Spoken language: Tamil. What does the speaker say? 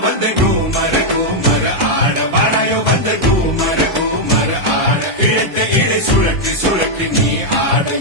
வந்து கூமர ஆட வாடாயோ வந்து கூமர ஆட இழுத்து இழு சுழற்றி சுழற்றி நீ ஆடு